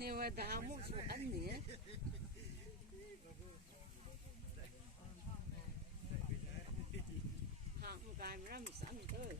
내가 다 먹지 않니? hàng cài mà làm sẵn thôi.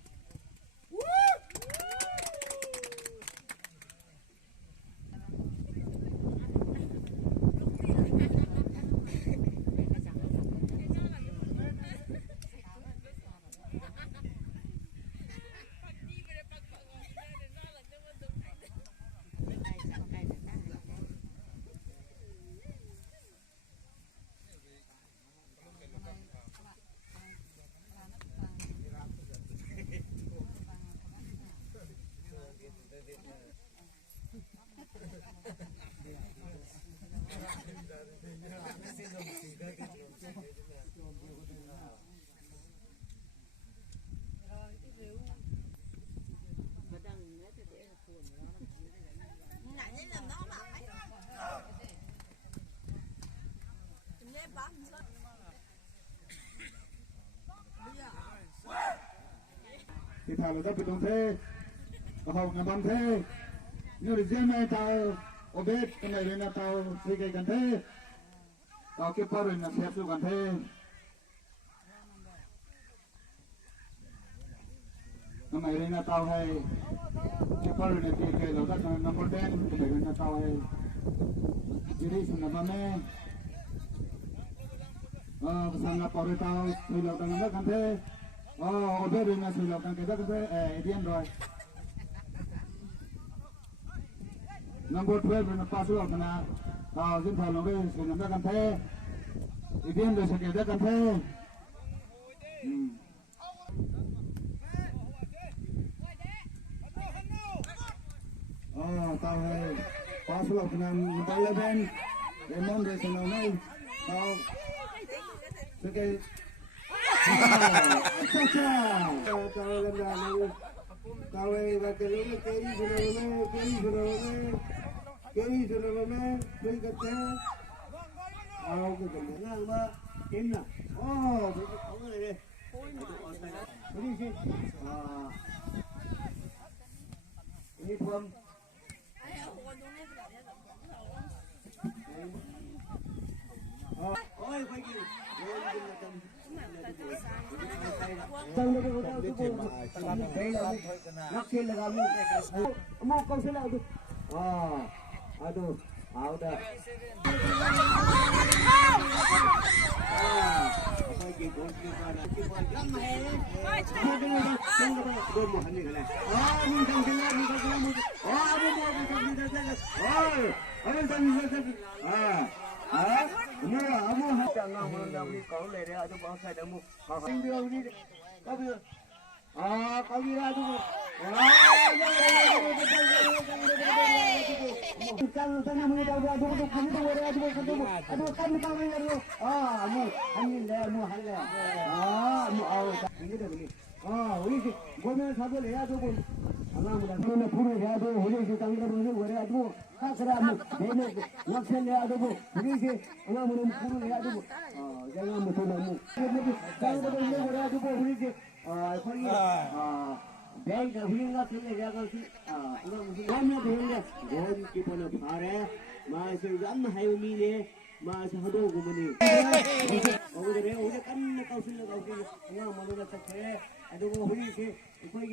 thì thảo là bị đồng thế hậu nhà bằng thế như là riêng này tao ô biết cái này là tao xây cái gần thế tao cái bao là xếp xuống gần thế cái này là tao hay cái bao là cái đó là number 10 cái này là tao hay jadi sebenarnya meh bersama pori tao xây lầu tầng đất gần thế ô biết rồi là xây lầu tầng cái đất gần thế điên rồi number 12 là pass lầu tầng nào tao xin thảo luận đây xây lầu đất gần thế điên rồi xây cái đất gần thế tao hay pass lầu tầng nào number 11 để mong để xây lầu này tao xây cái Kalau lần kalau là cái lối cái đi rồi mẹ đi cái thế cái gì ngang mà kiếm nè cái ống này đi đi gì ini pun ôi quay kìa Tăng được cái đâu cũng đấy là nắp trên là làm một con sẽ làm được aduh udah apa gitu gimana jangan mengambil kau lere atau bangsa demo. Kau ni, kau bila, kau bila tu. Jangan jangan mengajar adu kamu tu lere adu kan kau ni adu. Ani le mu hal le. Mu awak ini dah ni. Ini gomel sahaja lere adu pun. Allah mudah. Mana pun lere adu, boleh si tangga boleh lere adu. Kakak mu, ini laksana lere adu pun. Boleh si Allah mudah pun lere adu pun. Jangan betul namu. Jangan betul lere adu pun boleh si. Kau bank अभियंगा चले जाएगा कि हम लोग भेंगे गोल की पन भारे माँ से जम है उम्मीद माँ से हदो घूमने और रे उन्हें कन्ने कौशल वहाँ मनोरंजन तक है अरे वो हुई से कोई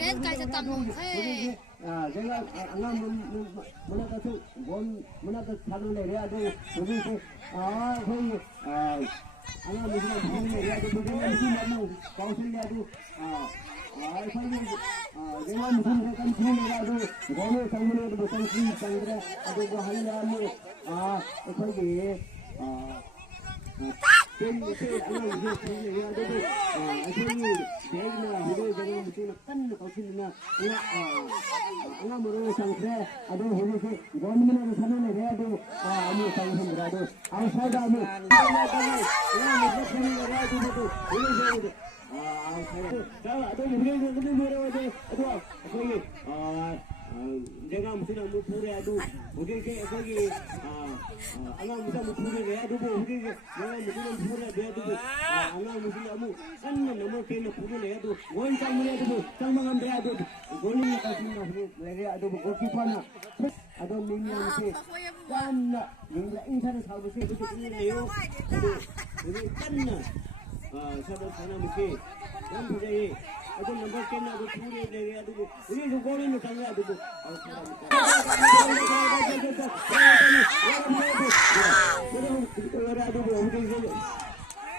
रेड का जब तक है 제가 안나 문화가 원 문화가 사는 애야 도 거기서 거기 안나 무슨 무슨 애야 도 무슨 너무 가우슬이야도 거기 내가 무슨 약간 무슨 애야도 거기 상문에도 무슨 시 상들에 아주 뭐 하려면 거기 cái anh làm việc thì người ta đây anh như thế là hồi đây giờ mình là cân có xin là anh làm một sang thế ở đây hồi đây gom mình là sang này ra đâu anh sang không ra đâu anh sai ra mình anh làm một cái này ra đâu đâu hồi đây giờ anh sai ra ở đây mình đi ra đây đâu 내가 무슨 뭐 부래도 어디게 거기 아나 무슨 뭐 부래래도 어디게 내가 무슨 부래래도 아나 무슨 뭐 산는 너무 괜히 부래래도 원장문에도 장망한 데도 원인이 가지고 내래도 거기파나 아도 민영시 짠나 인사는 사고서 이렇게 들려요 우리 짠나 사도 사나무시 난 부자이 아도 넘버 깼나도 부래 내래도 우리 그거는 장가도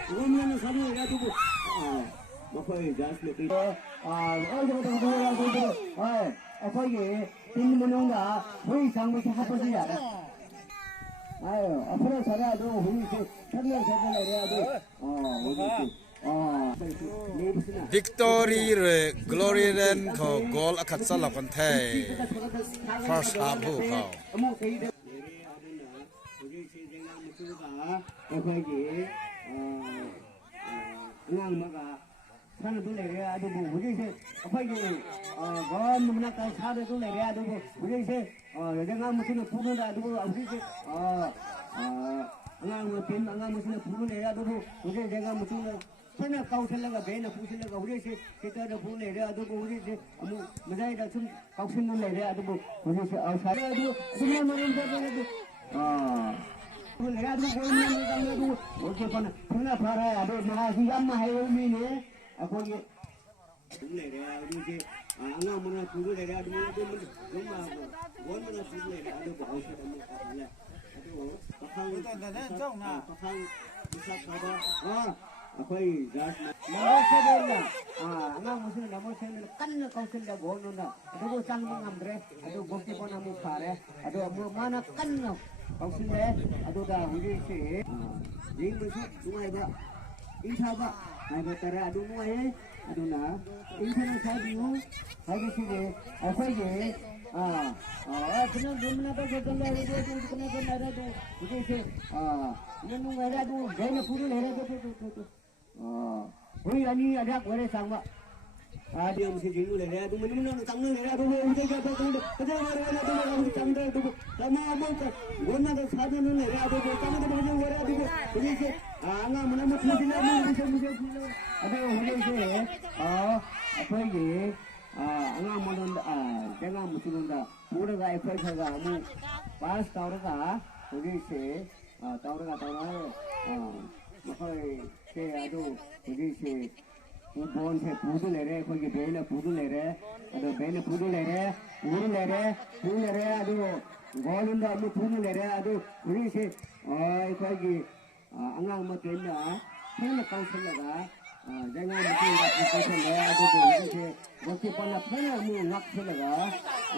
원하는 사람을 가지고 거의 자스메 거기 빈문용가 회의 장부시 하버지 알아 아유 앞으로 잘해도 회의 설명 해보려고 Victory Glory ko goal akat sa lakon thay first half ho ka 산을 돌려야 아도 뭐 우리세 아빠게 건문나 까 사를 돌려야 아도 뭐 우리세 여자가 무슨 부르다 아도 우리세 안가무 된 안가무 무슨 부르내야 아도 우리 제가 무슨 선을 가우슬려가 배나 부슬려가 우리세 그때도 부르내야 아도 우리세 뭐 무자이다 좀 가우슬는 내야 아도 우리세 사라도 그냥만 되는데 내가 도 보이는 장면도 어떻게 보나 그나 봐라 아도 내가 희한만 해오미네 거기 내려야 우리 안가무나 두고 내려야 정말 원문나 두고 내려야 도 아웃을 한번 가볼래 아도 박항 이삭하다 거의 나머세들라 안가무스는 나머세는 깐나 가우슬려 보는다 아도 장망함드레 아도 복지 보나무 파래 아도 뭐 마나 깐나 가우슬래 아도 다 우리시 링부시 중화해봐 인사봐 나이버따라 아도 뭐해 아도나 인터넷 사비우 하기시게 아파게 그냥 눈나가 저들라 해도 그냥 나라도 이게 이놈 나라도 내가 부를 해라도 우리 아니 아작 원래 상마 아디 음식 진로 내라도 뭐는 장로 내라도 우리가 그런데 그저 말하라도 우리 장도도 아마 뭐까 원나가 사전은 내라도 장도 그냥 내라도 우리세 안가무나 뭐 부지나 무슨 아도 우리세 아빠게 안가무는 내가 무슨다 보러가 에퍼가 뭐 바스 타오르가 우리세 타오르가 뭐거의 제 아도 우리세 본세 부두 내래 거기 배나 부두 내래 아도 배나 부두 내래 우리 내래 부 내래 아도 고른다 뭐 부두 내래 아도 우리세 거기 안강 됐나 편을 가우슬려가 내가 무슨 같은 내야 아도 우리세 먹기 뻔나 편을 뭐 낙슬려가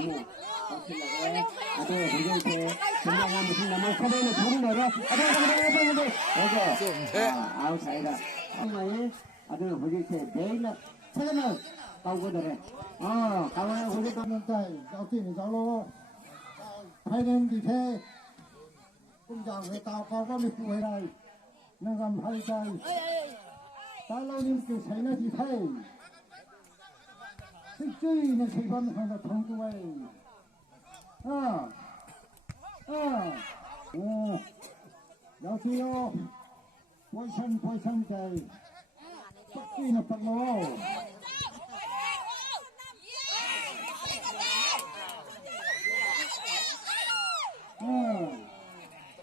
뭐 가우슬려가 아도 우리세 정말 무슨 남을 커버는 부두 내래 아도 아우 자기가 엄마의 아들 호지체 내일날 최근에 가고들에 가만히 호지 가면 돼 어떻게 잘로 파이는 뒤에 공장 왜 가고 믿고 해라 내가 말이다 달러님 그 세나 뒤에 실제는 세번 하나 통구에 여기요 보이선 ใจIni nak perlu.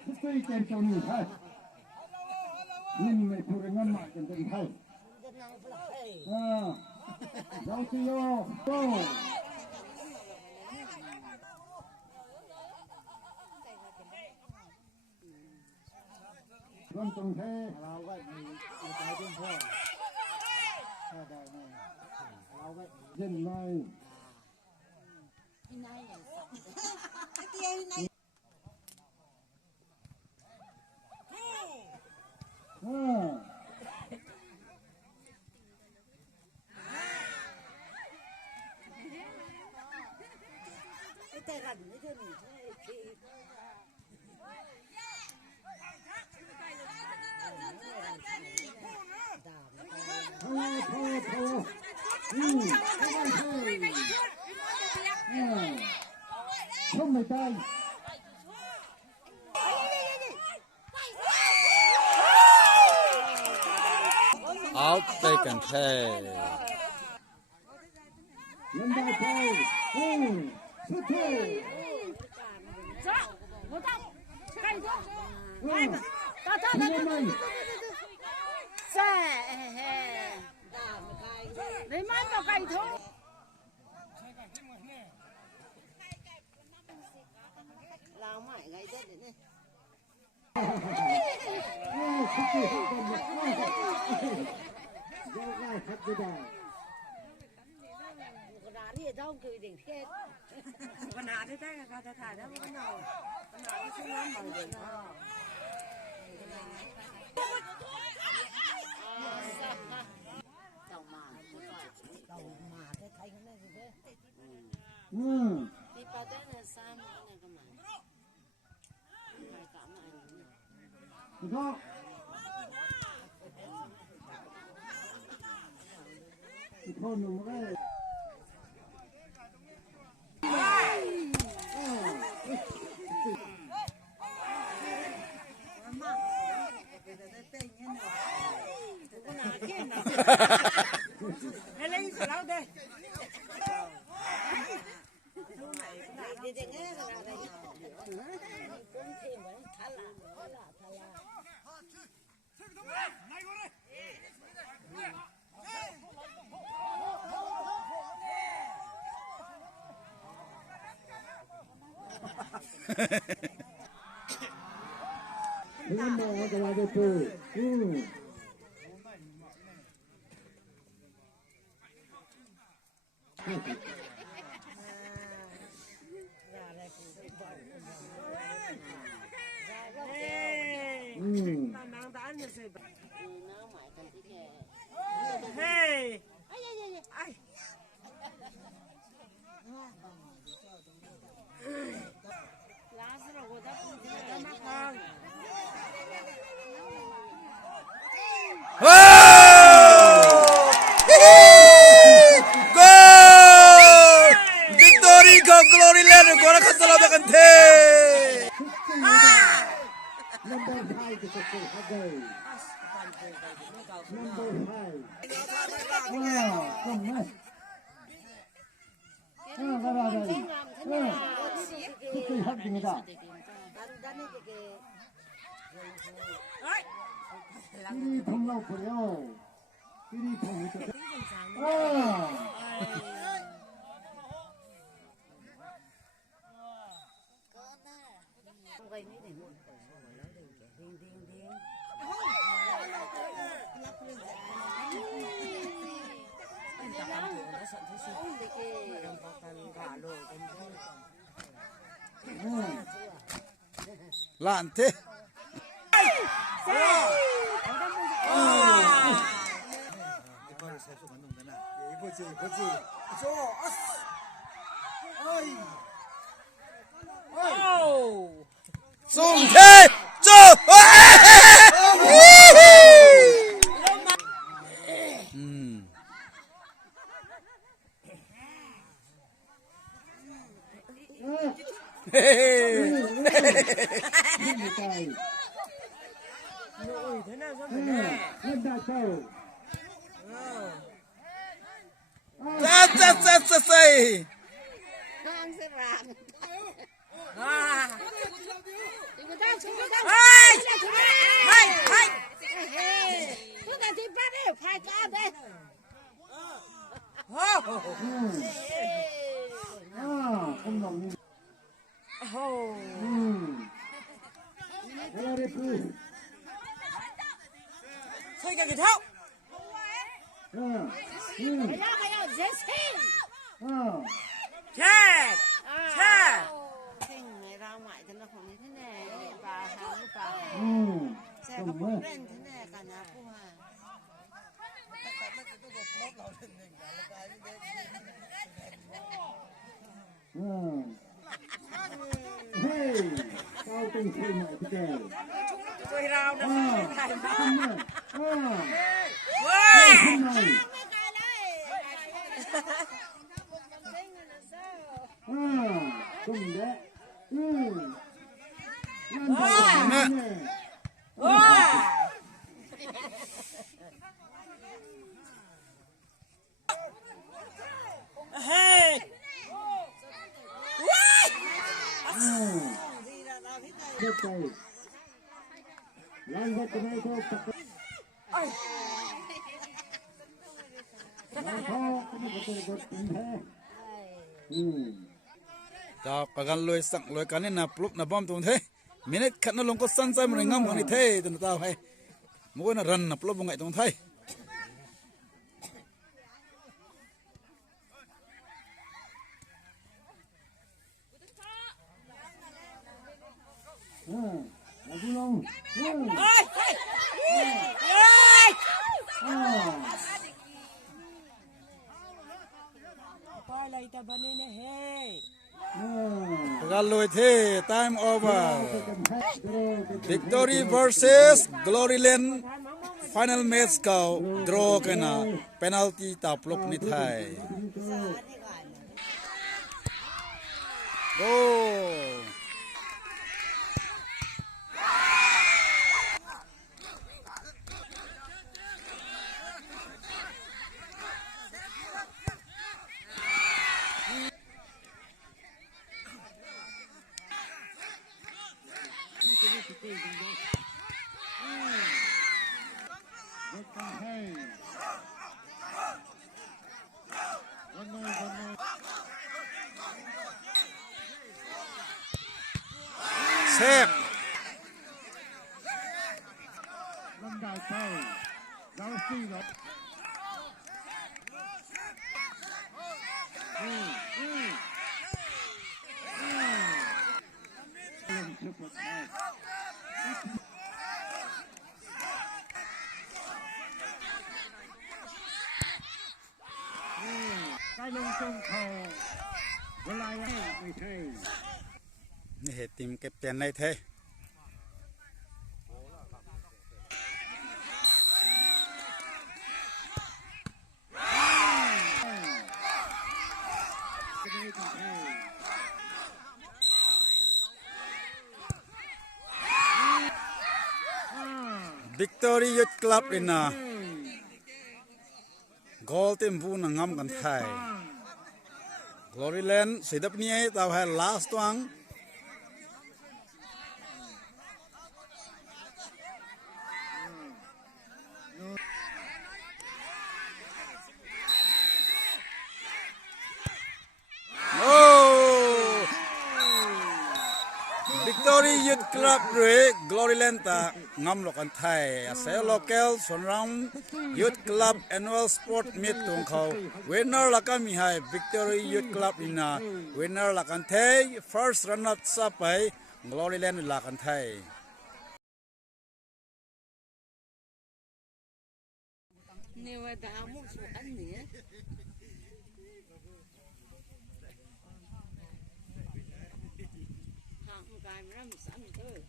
Itu ikan cumi hai. Ini kurangan makan cumi hai. Jauh tiyo. Gantung hai. Lawat ni ikan cumi. Dân này đây out taken thay lần đầu thôi xuất thôi lấy máy vào cày thôi lao mãi gây chết đấy đá thì đâu cười đỉnh chết con đá thế cái thải đó con nào con nào cũng lắm bằng được đầu mà cái thấy cái này gì thế đi vào đây là sao này cơ mà phải cảm ơn đó thôn nó cái Hãy subscribe cho kênh Ghiền Mì Gõ để không bỏ lỡ những video hấp dẫn Hey! Ai! Lá sẽ là của ta mắc hơn. Goal! Victory go glory land goal khasala da kante. Number 5 to Saturday. Number 5. Come on. 그때 합입니다. 띠리 통 나오고요. 띠리 통 이렇게. Lante. Sung thế cho say. Thôi cái thâu. Chết. Chết. Thình này ra ngoài thì nó không như thế này và hàng và xe có bốn bên thế này cả nhà cô hà. Hey, sao tình hình này thế này? Tôi rau nó thành ba. Cùng đấy. ta pagan loi sak loi kan na plup na bom tu the minute khat na long ko san sai mun ngam ngani the tu ta hai mo na ran na plup ngai tu thai pagan loi the time over victory versus Gloryland final match ka draw kana penalty ta plup ni thai go Sepนี่เหตุทีมเก็บเตียนในเทVictory Youth Club in a goal team bu na ngam kan thai Gloryland sidap ni ai tao hai last one Victory Youth Club re Gloryland ta ngam lokan thai ase local surround Youth Club annual sport meet tung khau winner lakami hai Victory Youth Club ina winner lakan thai first runner up pai Gloryland lakan thai Nếu mà đã một số ăn nữa hàng cái mà làm sẵn thôi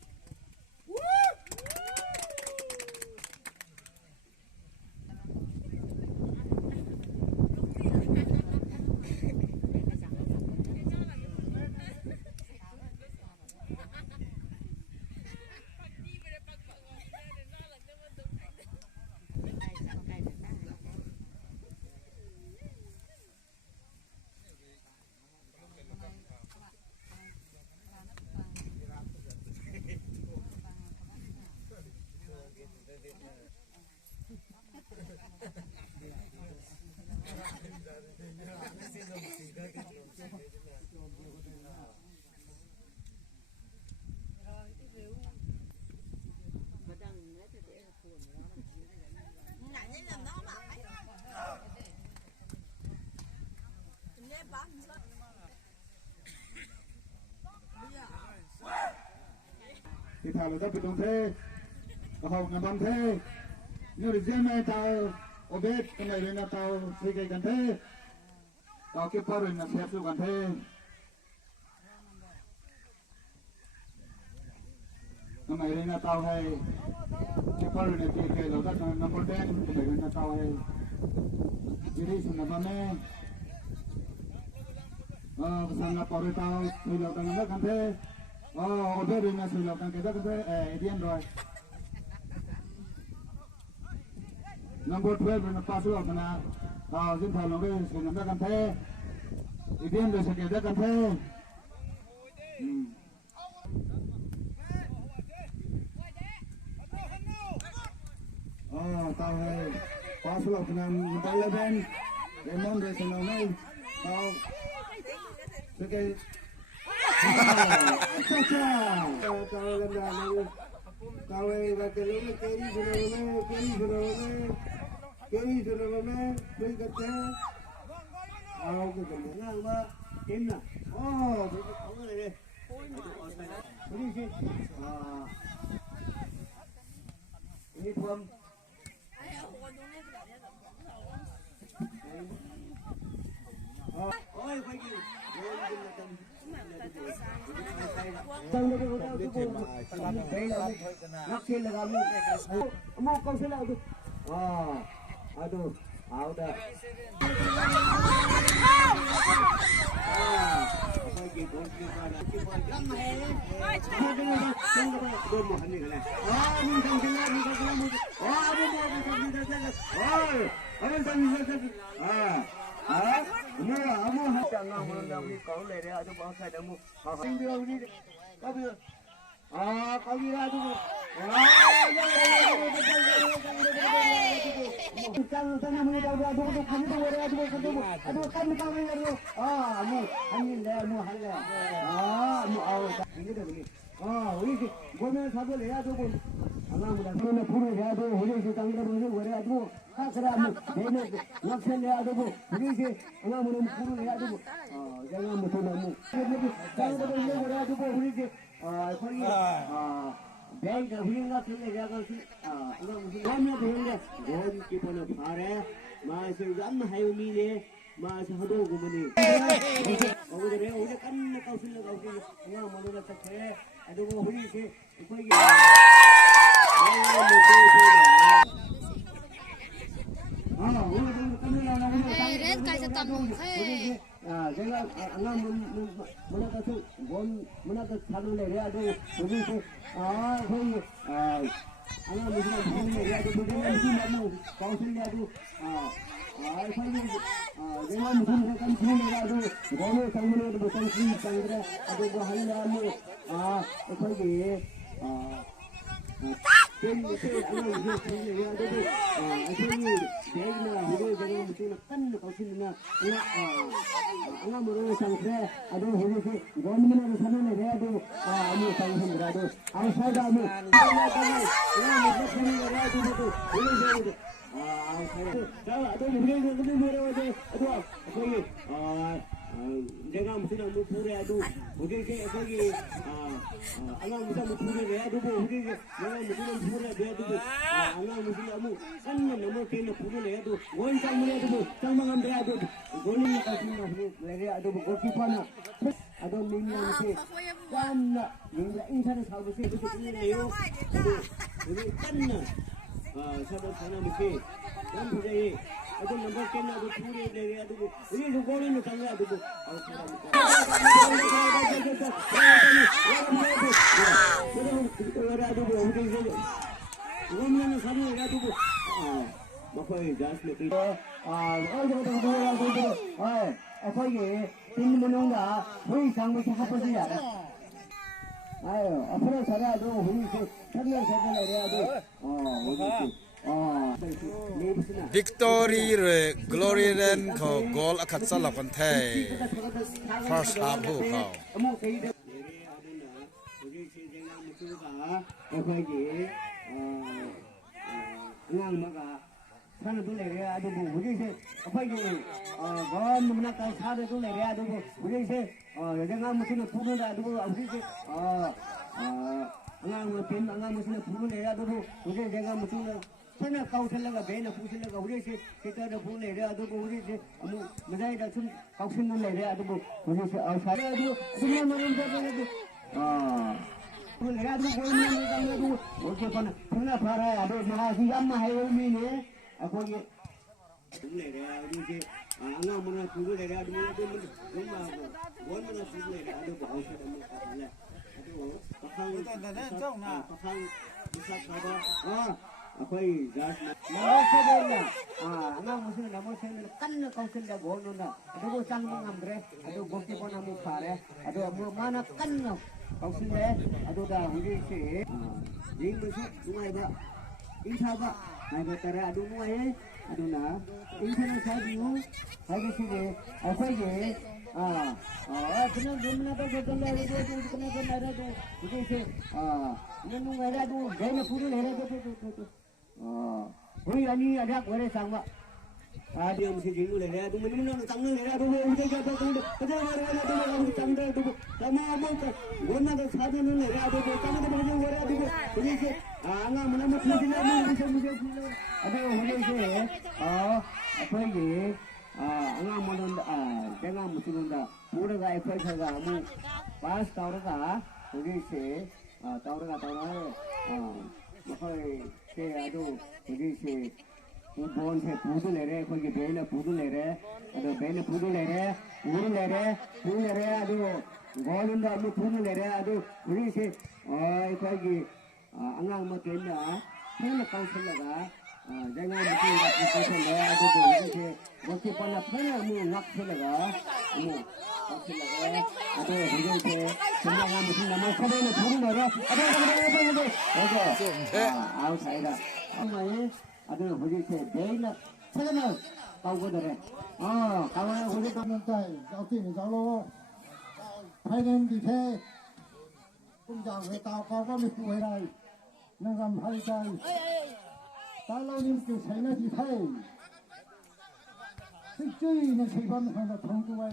thì thảo là bị đồng thế và hậu ngàn bom thế như là riêng này tao ô biết cái này là tao xây cái gần thế tao kêu bao rồi là xếp được gần thế cái này là tao hay kêu bao rồi là cái đầu đất là một đen cái này là tao hay chỉ đi xuống là bao mẹ pesan là bao rồi tao bây giờ tao nó gần thế order na sila kan kita ATM rồi. Number 12 na pass out na sin thal long re sin na kan the ATM re se ke kan the tao hay pass out na number 11 Raymond re sin long này tao se ke Kau yang kata lagi kiri sudah beri kata, awak tu kenal apa? Kena, betul ni. Ini sih, ini tuam. Pergi. Naksil lagi mau kau sila tu. Aduh, dah. Kau ni lah tu. Bank hingga sini jaga si, kami hingga gon kita nak fare, masih zaman hayu ni masih hado gumani. Aku dah udah kan kau sini kau sini, yang mana nak cakap, ada kau huri ke, apa lagi? Red kaisa tanong hai. Jangan angan mana kata gon mana kata salu le ada huri ke, huri angan mesti huri le ada huri mesti mana kau sini ada jangan mesti kan sini ada gon sambil ada betul sih sanggra ada bahan lamu apa lagi Ken itu angan mesti sini ada tu asalnya jangan huri jangan mesti kan kau sini na angan mesti sanggra ada huri ke gon mana salu le ada amu sanggra ada outside amu jangan mesti nak mupure adu, mungkin ke apa lagi? Angan mesti mupure dia adu, mungkin ke jangan mesti mupure dia adu. Angan mesti amu kan nama kena mupure dia adu. Gon cang dia adu, cang mangam dia adu. Gon ni kasih nak dia adu, kopi pana. Adu minyak mesti. Kan minyak insan sahaja mesti betul ni leo. Ini kan sahabat sana mesti. Kan budaya. Adu nombor kena adu pure dia adu. Ini tu gon ni tangga adu. Victory Glory Ren ko goal akat sa lakon thay first half ho ko ngang maga sana tu le rea adu bu se apa ye gon mana ka sa de tu le rea adu bu se jangan mesti nak puru dah adu bu se ngang mesti puru le rea adu bu jangan mesti sana kau selaga bena pu selaga se kita ada puru le rea adu bu se amu mezai dah sun kau sun le rea adu bu se sa adu semua malam dah adu Pulih ada kau ni ada adu, okey pana. Pernah para ada mahasiswa yang mahal ni ni, aku ni. Pulih ada adu je, anak mana pulih ada adu mana tu mana, mana mana pulih ada adu bau sudah mana Pakang bisa kada. Akwai namo sabella. Angang musin namo sabella kan kausin da gononda. Adu sang ngambre, adu goki pona mu khare, adu mu mana kan kausin le, adu da huri se. Jing musu numai ba. Insha ba. Nai ba tara adu muai, adu na. Insha na sa diu. Hage se akwai ge 그냥 너무나도 저절로 해도 그냥 나라도 이게 이놈 해라도 내내 불을 해라도 우리 아니 아작 원래 상마 아디 음식 지금 내라도 뭐는 장난 내라도 우리 저도 그저 내라도 장대도 가마 뭐 원나도 사전은 내라도 장대도 뭐는 내라도 그래서 아가 뭐는 무슨이나 무슨 아도 우리 아빠에게 angang modon jangan musulunda pura ga efek ga mu pas taur ga ugi se taur makoi se adu ugi se bon se pudu le re koi bele pudu le re adu bele pudu le re uru le re adu golunda mu pudu le re adu ugi se koi gi angang mo tenna phela kausel ga jangan musul ga kausel le adu ugi se Waktu pada pernah mu nak selaga, mu nak selaga, ada hujung se, semua orang mesti nama kau ni turun ada, awak saya, awak ada hujung se, dia nak selaga, kau kau dah, kau nak hujung kau tại giáo trình giáo lô hay nên thì thế cũng chẳng về tàu có mình tuổi này nên làm hay trái ta lâu nhưng kiểu thấy là gì thế thích chơi nên thấy vẫn phải là thông tuổi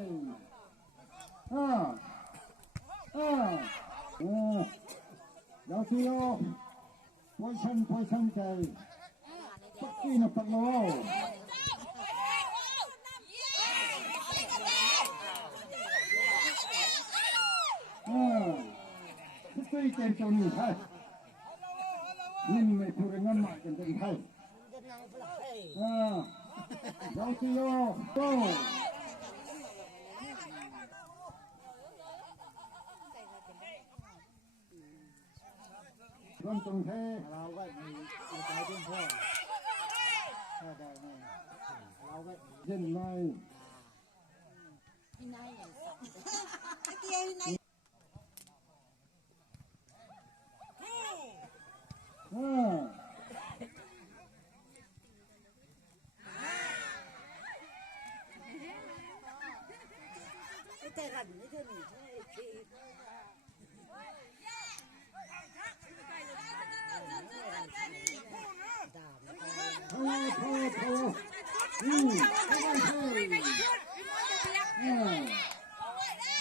giáo sư bôi chân trời bất kỳ là bật lô thích chơi trên trong người thay nhưng mà phụ nữ ngăn mại trên trong thay giáo sư yo con trồng thế lao vậy thì cái trên thôi lao vậy dân này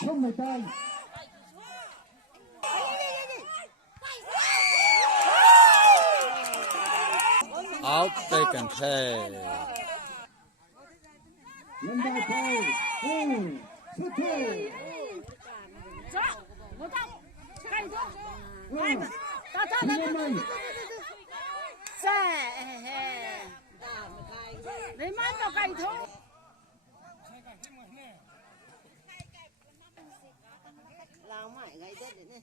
không mày tay out taken play lên đây tay xuất thôi một thằng cây thôi ta lên đây xe lấy mắt cho cây thôi lao mãi gây chết đấy nè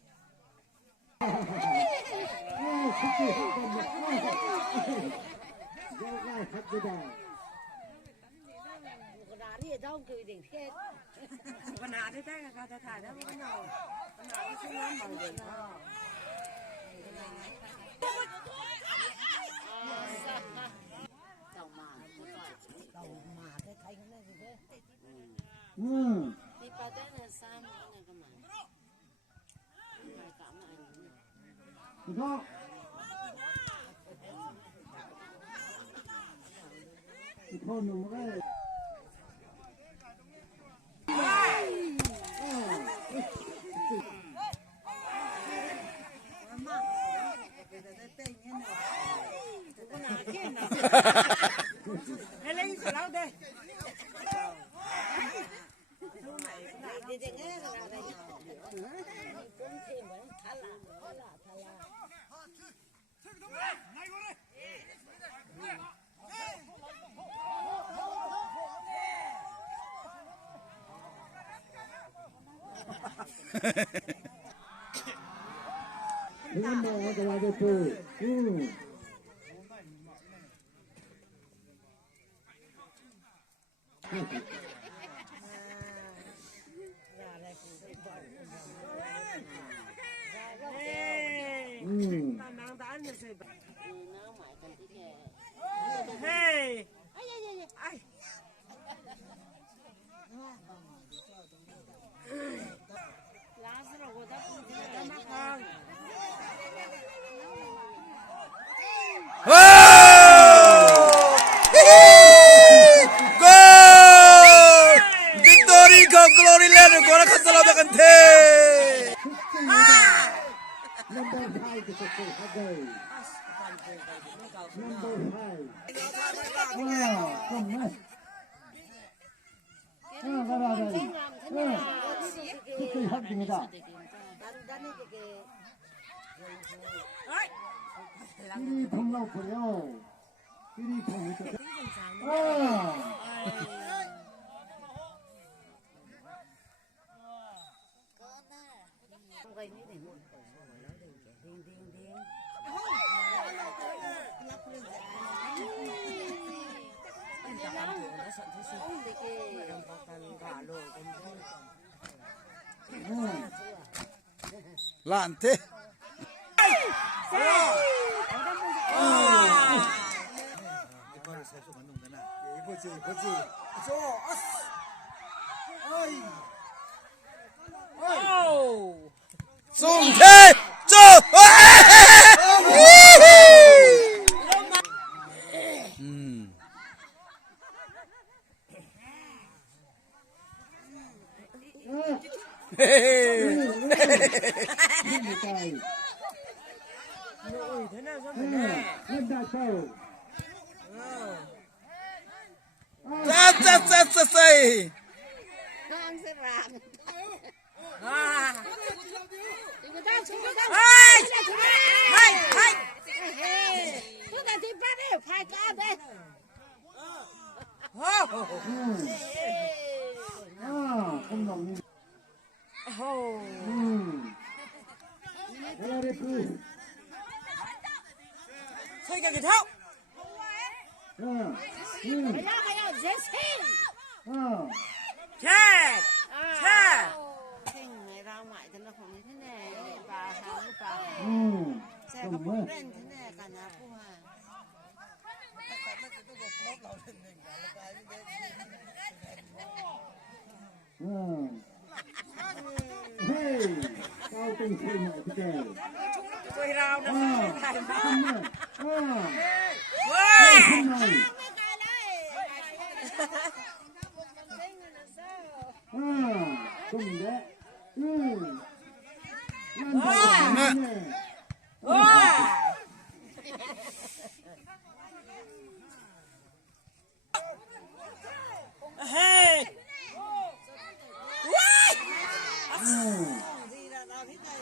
đá đi ở đâu cười đỉnh chết con đá đi tay là ta thải đó con nào con đá nó không lắm bằng đỉnh tàu mà cái thấy nó gì thế đi vào đây là sao mà này cơ mà cảm ơn đó thì thôi mình một cái Hãy subscribe cho kênh Ghiền Mì Gõ để không bỏ lỡ cái là được rồi. Hey! Goal! Victory go Glory Land gol khasala da kan the. Number 5 to take away. Number 5. Come on. 그때 합입니다. 이리 동나오고요. 이리 동나오고. Lante. Sung thế cho. Say. Không sẽ làm. Chúng ta đi bắt đi, phải có đấy. không đồng. Thôi cái thâu. 응. 가요, 제생. 자. 자. 생에 ra ngoại cho nó không như thế này, bà hàng bà. Xe có bốn lên thế này cả nhà cô hà. Hey, cao tinh xây lại cái kè. Tôi rau nó thành ra. Không này. Không đấy. Hey.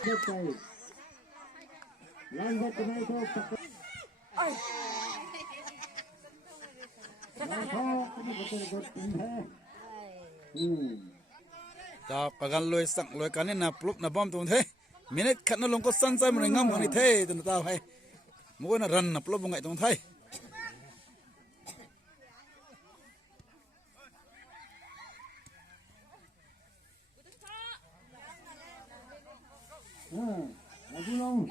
Chết rồi. Lan ra cái này thôi. Lan thôi, cái này có thể tìm thế. Ta pagan loi sang loi kanin na plup na bom tung the. Minute khat na long ko san sai mun ngam ngani the tu ta hai. Mo na ran na plup ngai tung thai. Abu Long.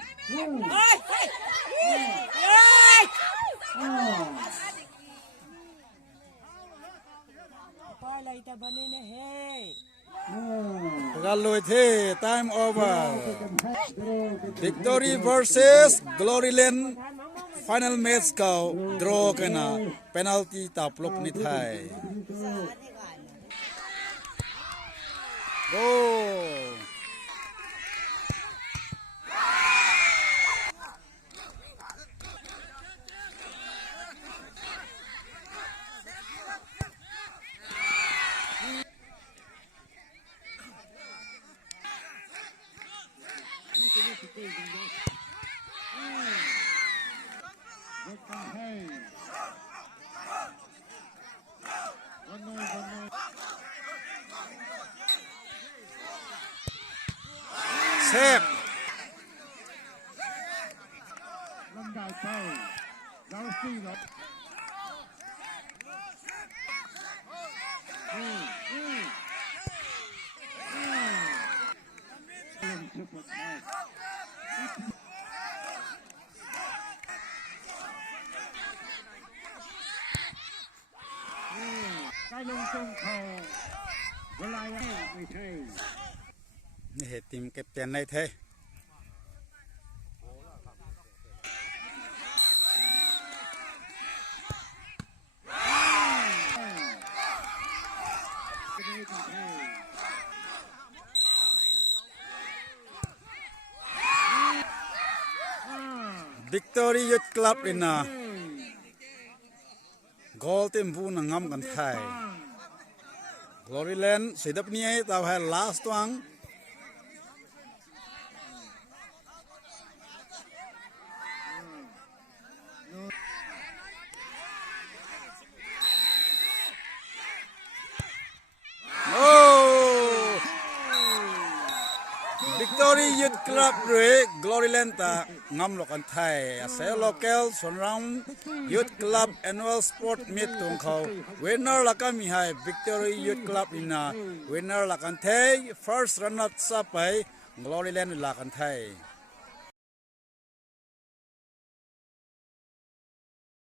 Pagan loi the time over. Victory versus Glory Land. Final match kau draw kena penalty ta plup ni thai. Go. Save. ต้องเขาเวลาไม่ใช่ นี่ทีมเก็บเตียนในเทVictory Youth Club in a goal team bu na ngam kan thai Gloryland sidap ni ai tao hai last one Victory Youth Club re Gloryland ta ngam lo kan thai ase local Sonram Youth Club annual sport meet tung khau winner la ka mi hai Victory Youth Club ina winner la kan thai first runner up pai Gloryland la kan thai